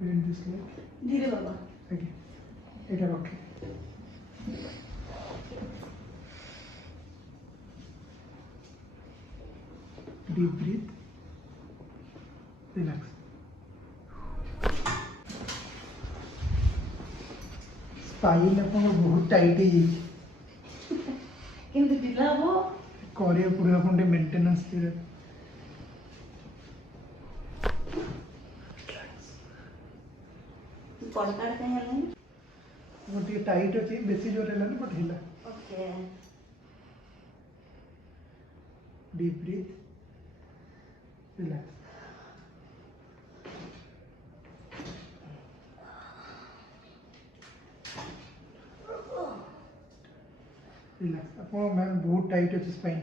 Bend this leg. धीरे बाबा. Okay. এটা রক্ষে। Deep breathe. Relax. स्पाइन ଆପଣଙ୍କର ବହୁତ ଟାଇଟ୍ ହେଇଯାଇଛି। କେମିତି ଢିଲା ହବ? କରିବାକୁ ପଡ଼ିବ ଆପଣ ଟିକେ ମେଣ୍ଟେନାନ୍ସ ରେ। କଡ଼କା କାଇଁ ହେଲାନି? वो ଟିକେ ଟାଇଟ୍ ଅଛି ବେଶୀ ଜୋର ହେଲାନି ବଟ୍ ହେଲା। Okay. Deep breathe. Relax. Relax. ଆପଣ ମ୍ୟାମ୍ ବହୁତ ଟାଇଟ୍ ଅଛି ସ୍ପାଇନ୍।